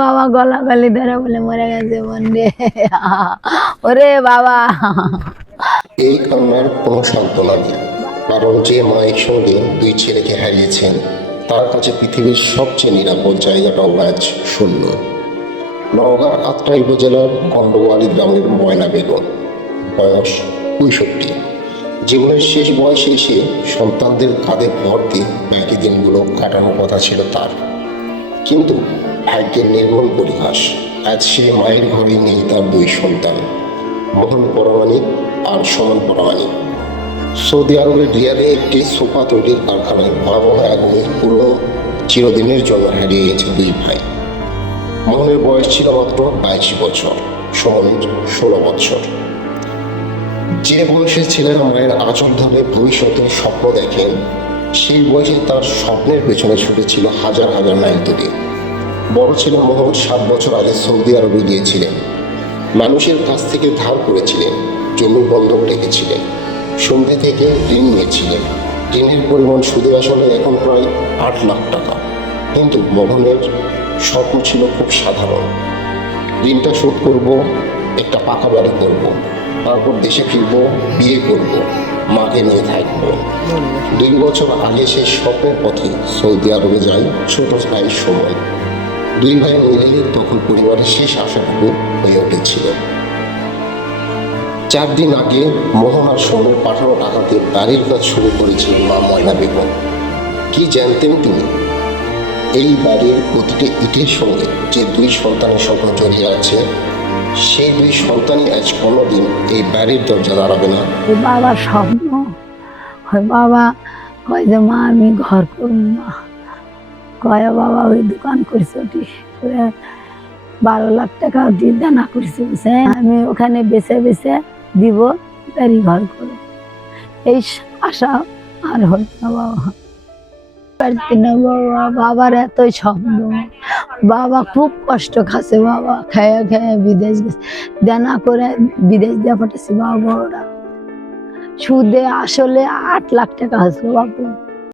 বাবা গলা গলি ধরে বলে মরে গেছে বোন রে। ওরে বাবা। এই কান্নার কোনো সান্ত্বনা নেই, কারণ যে মায়ের সঙ্গে দুই ছেলেকে হারিয়েছেন তার কাছে পৃথিবীর সবচেয়ে নিরাপদ জায়গাটাও আজ শূন্য। নওগাঁর আত্রাই উপজেলার গন্ডোয়ালি গ্রামের ময়না বেগম, বয়স 65। জীবনের শেষ বয়সে এসে সন্তানদের কাঁধে ভর দিয়ে বাকি দিনগুলো কাটানোর কথা ছিল তার, কিন্তু ভাগ্যের নির্মল পরিহাস, আজ সে মায়ের ঘরে নেই তার দুই সন্তান, মোহন পরমাণিক আর সুমন পরমাণিক। সৌদি আরবের রিয়াদে একটি সোফা তৈরির কারখানায় ভয়াবহ আগুনে পুরো চিরদিনের জন্য হারিয়ে গেছে দুই ভাই। মোহনের বয়স ছিল মাত্র 22 বছর, সুমনের 16 বছর। যে বয়সে ছেলেরা মায়ের আঁচল ধরে ভবিষ্যতের স্বপ্ন দেখেন, সেই বয়সে তার স্বপ্নের পেছনে ছুটেছিল হাজার হাজার মাইল দূরে। বড় ছেলে মোহন 7 বছর আগে সৌদি আরবে গিয়েছিলেন, মানুষের কাছ থেকে ধার করেছিলেন, জমি বন্ধক রেখেছিলেন, সন্ধে থেকে ঋণ নিয়েছিলেন। ঋণের পরিমাণ সুদে আসলে এখন প্রায় 8 লাখ টাকা। কিন্তু মোহনের স্বপ্ন ছিল খুব সাধারণ, ঋণটা শোধ করব, একটা পাকা বাড়ি করব, তারপর দেশে ফিরব, বিয়ে করব, মাকে নিয়ে থাকবো। 2 বছর আগে সেই স্বপ্নের পথে সৌদি আরবে যায় ছোট ভাই সুমন। 2 ভাই মিলেই তখন পরিবারের শেষ আশাটুকু হয়ে উঠেছিল। 4 দিন আগে মোহন আর সুমনের পাঠানো টাকাতে বাড়ির কাজ শুরু করেছিল মা ময়না বেগম। কি জানতেন তিনি, এই বাড়ির প্রতিটি ইটের সঙ্গে যে 2 সন্তানের স্বপ্ন জড়িয়ে আছে, সেই 2 সন্তানই আজ কোনোদিন এই বাড়ির দরজা দাঁড়াবে না। বাবার স্বপ্ন, বাবা কয় যে মা আমি ঘর করবো না, কয় বাবা ওই দোকান করছে 12 লাখ টাকা দিয়ে দানা করছে, আমি ওখানে বেছে বেছে দিব, বাড়ি ঘর করবো। এই আশা আর হল না বাবা, পারতি না বাবা। বাবার এতই স্বপ্ন, বাবা খুব কষ্ট খাচ্ছে, বাবা খায়া খায়া বিদেশ গেছে, দানা করে বিদেশ দিয়ে পাঠাচ্ছে বাবা। ওরা সুদে আসলে 8 লাখ টাকা হয়েছিল বাবু।